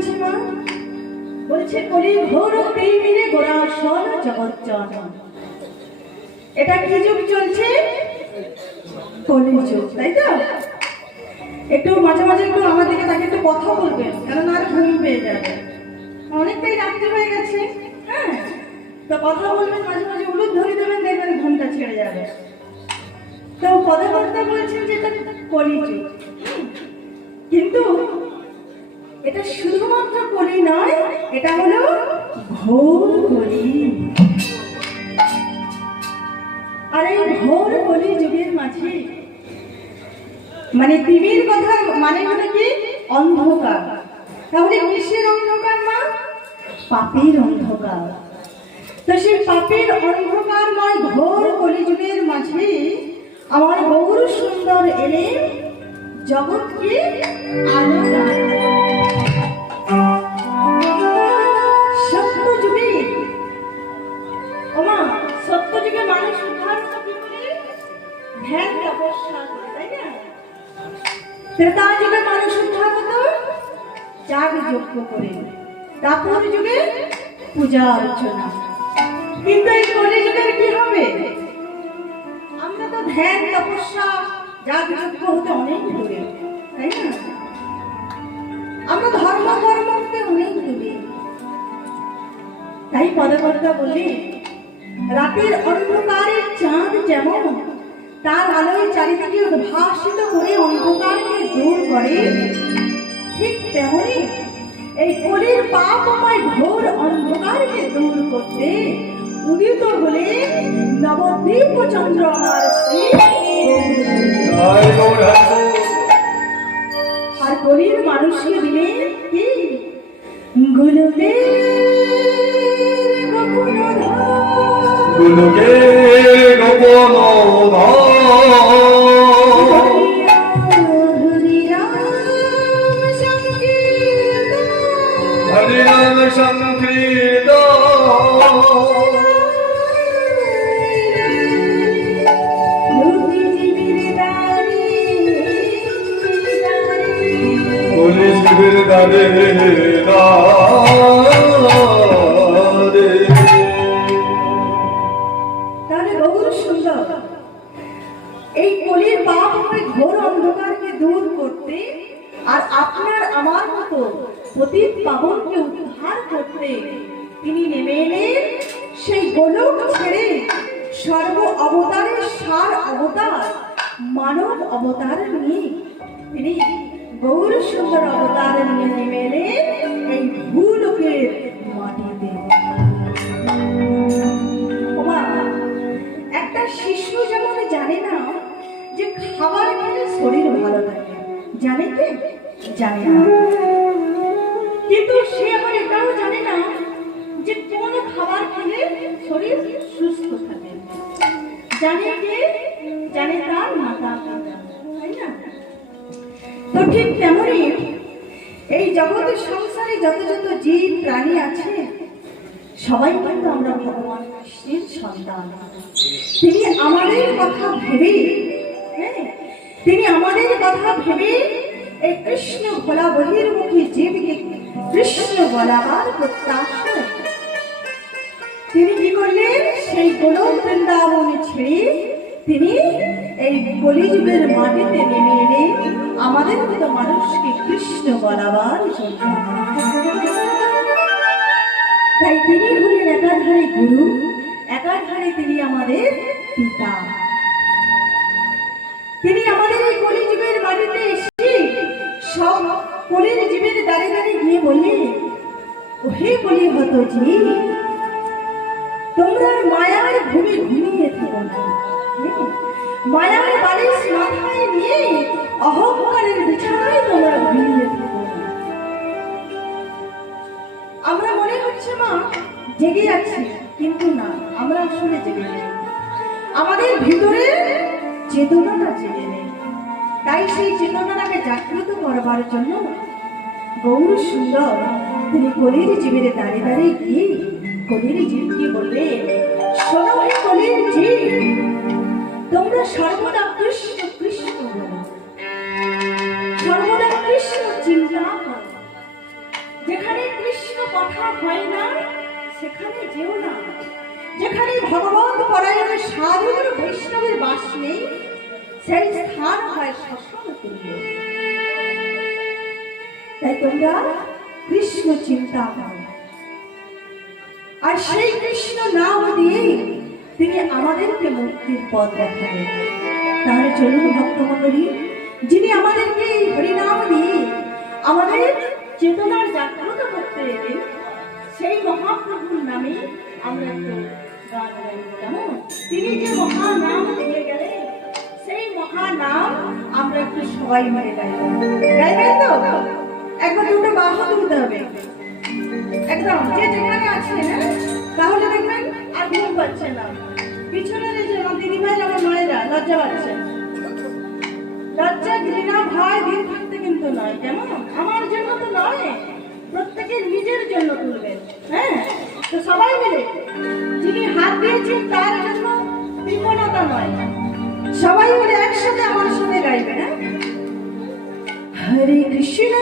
বলছি মা? বলছে কলি ঘোর প্রেমিনে গোরাসন জগজ্জন। এটা কি যুগ চলছে? কলি যুগ, তাই তো? একটু মাঝে মাঝে একটু আমার দিকে তাকে একটু কথা বলবেন, কারণ আর ঘুম পেয়ে যাবে, অনেকটাই রাত্রি হয়ে গেছে। হ্যাঁ, তো কথা বলবেন, মাঝে মাঝে উলুদ ধরে দেবেন, দেখবেন ঘুমটা ছেড়ে যাবে। তো কথাবার্তা বলছেন যে এটা কলিযুগ, কিন্তু এটা শুধুমাত্র কলি নয়, এটা হলো ঘোর কলি। আর এই ঘোর কলি যুগের মাঝে মানে টিভির কথা মানে হলো কি অন্ধকার। তাহলে কিসের অন্ধকার মা? পাপের অন্ধকার। তো সেই পাপের অন্ধকারময় ঘোর কলিযুগের মাঝে আমার গৌর সুন্দর এলে জগৎকে আলো দান। সত্য যুগে ওমা, সত্য যুগে মানুষ উদ্ধার হতো কি করে? ধ্যান তপস্যা করে, তাই না? ত্রেতা যুগে মানুষ উদ্ধার হতো যাগ যজ্ঞ করে, দ্বাপর যুগে পূজা অর্চনা। কিন্তু এই কলিযুগের কি হবে? আমরা তো ধ্যান তপস্যা যাগ যজ্ঞ হতে অনেক দূরে, তাই না? আমরা ধর্ম কর্ম হতে অনেক দূরে। তাই পদকর্তা বললি রাতের অন্ধকারের চাঁদ যেমন তার আলোয় চারিদিকে উদ্ভাসিত করে অন্ধকারকে দূর করে, ঠিক তেমনি এই কলির পাপময় ঘোর অন্ধকারকে দূর করতে উদিত হলে নবদ্বীপ চন্দ্র আমার শ্রী। আর কলির মানুষকে দিলে কি গুলোকে তাহলে গৌর সুন্দর এই কলির পাপময় ঘোর অন্ধকারকে দূর করতে আর আপনার আমার মতো পতিত পাবনকে উদ্ধার করতে তিনি নেমে এলেন সেই গোলক ছেড়ে সর্ব অবতারের সার অবতার মানব অবতার নিয়ে তিনি গৌর সুন্দর অবতার নিয়ে নেমে এলেন এই ভূলোকের মাটিতে। একটা শিশু যেমন জানে না যে খাবার খেলে শরীর ভালো থাকে, জানে কি? জানে না। কিন্তু সে আবার এটাও জানে না যে কোন খাবার খেলে শরীর সুস্থ থাকে। জানে কে? জানে তার মাতা পিতা, তাই না? তো ঠিক তেমনই এই জগতের সংসারে যত যত জীব প্রাণী আছে সবাই কিন্তু আমরা ভগবান কৃষ্ণের সন্তান। তিনি আমাদের কথা ভেবে, তিনি আমাদের কথা ভেবে এই কৃষ্ণ ভোলা বহির্মুখী জীবকে কৃষ্ণ বলাবার প্রত্যাশায় তিনি কি করলেন? সেই গোলক বৃন্দাবনে ছেড়ে তিনি এই কলিযুগের মাটিতে নেমে এলেন আমাদের মতো মানুষকে কৃষ্ণ বলাবার জন্য। তাই তিনি হলেন একাধারে গুরু, একাধারে তিনি আমাদের পিতা। তিনি আমাদের এই কলিযুগের মাটিতে এসে সব কলির জীবের দাঁড়ে দাঁড়িয়ে গিয়ে বললেন, ওহে কলি হত জীব, তোমরা মায়ার ভূমি ঘুমিয়ে থেকো না, মায়ার বালিশ মাথায় নিয়ে অহংকারের বিছানায় তোমরা ঘুমিয়ে থেকো না। আমরা মনে হচ্ছে মা জেগে আছি, কিন্তু না, আমরা আসলে জেগে নেই। আমাদের ভিতরে চেতনাটা জেগে নেই। তাই সেই চেতনাটাকে জাগ্রত করবার জন্য গৌর সুন্দর তিনি কলির জীবের দাঁড়িয়ে দাঁড়িয়ে গিয়ে কলির জীবকে বললে, শোনো হে কলির জীব, তোমরা সর্বদা কৃষ্ণ কৃষ্ণ বলো, সর্বদা কৃষ্ণ চিন্তা করো। যেখানে কৃষ্ণ কথা হয় না সেখানে যেও না, যেখানে ভগবত পরায়ণের সাধুর বৈষ্ণবের বাস নেই সেই স্থান হয় শ্মশান তুল্য। তাই তোমরা কৃষ্ণ চিন্তা করো, আর সেই কৃষ্ণ নাম দিয়ে তিনি আমাদেরকে মুক্তির পথ দেখাবেন। তাহলে চলুন ভক্তমণ্ডলী, যিনি আমাদেরকে এই হরিনাম দিয়ে আমাদের চেতনার জাগ্রত করতে এলেন, সেই মহাপ্রভুর নামে আমরা একটু গান গাই। কেমন? তিনি যে মহানাম দিয়ে গেলেন সেই মহানাম আমরা একটু সবাই মিলে গাইব। গাইবেন তো? একবার দুটো বাহু তুলতে হবে একদম, যে যেখানে আছে। তাহলে দেখবেন আর ঘুম পাচ্ছে না। পিছনের এই যে আমার দিদিভাই আমার মায়েরা লজ্জা পাচ্ছে, লজ্জা ঘৃণা ভয় দিন থাকতে কিন্তু নয়। কেমন? আমার জন্য তো নয়, প্রত্যেকের নিজের জন্য তুলবেন। হ্যাঁ, তো সবাই মিলে যিনি হাত দিয়েছেন তার জন্য বিপন্নতা নয়, সবাই মিলে একসাথে আমার সাথে গাইবেন। হরে কৃষ্ণ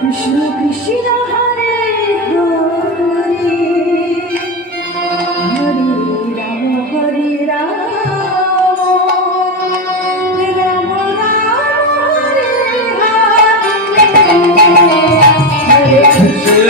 কৃষ্ণ কৃষ্ণ হরে হরে, হরে রাম রাম রাম হরে হরে, কৃষ্ণ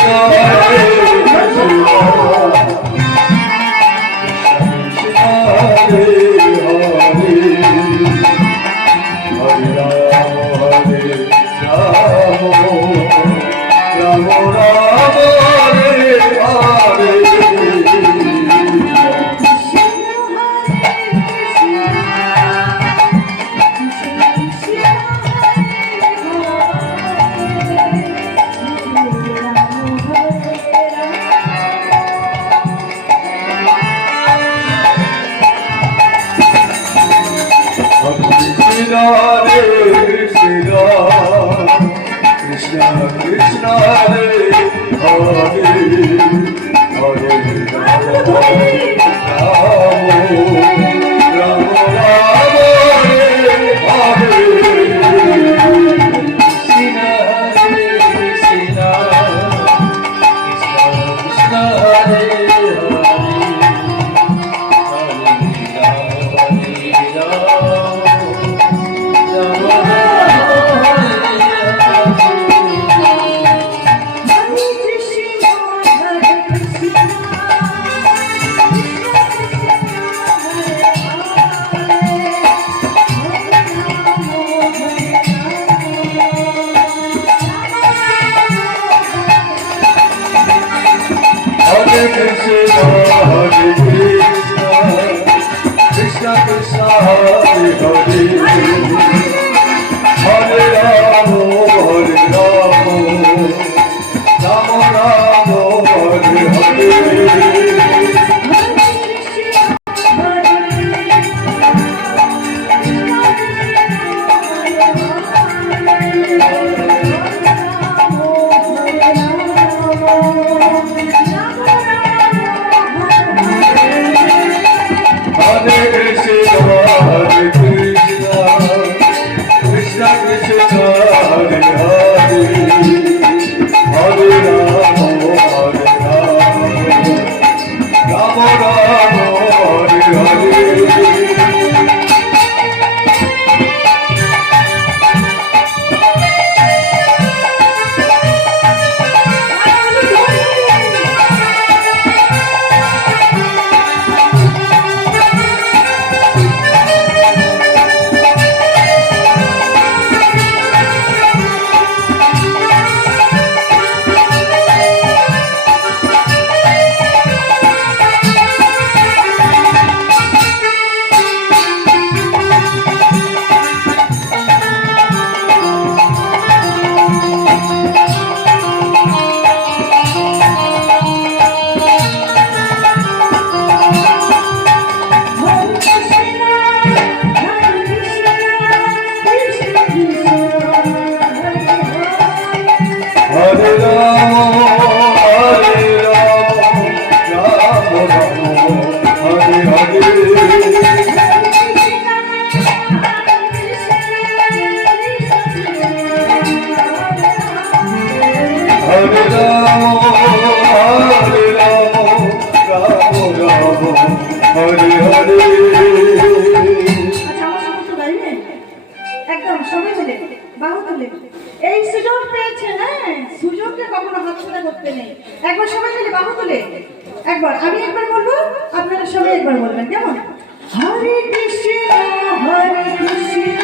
আচ্ছা, আমার সাথে তো গাইবে একদম সবাই মিলে বাহু তুলে। এই সুযোগ পেয়েছে, হ্যাঁ, সুযোগকে কখনো হাতছাড়া করতে নেই। একবার সবাই মিলে বাহু তুলে, একবার আমি একবার বলবো, আপনারা সবাই একবার বলবেন, কেমন? হরে কৃষ্ণ হরে কৃষ্ণ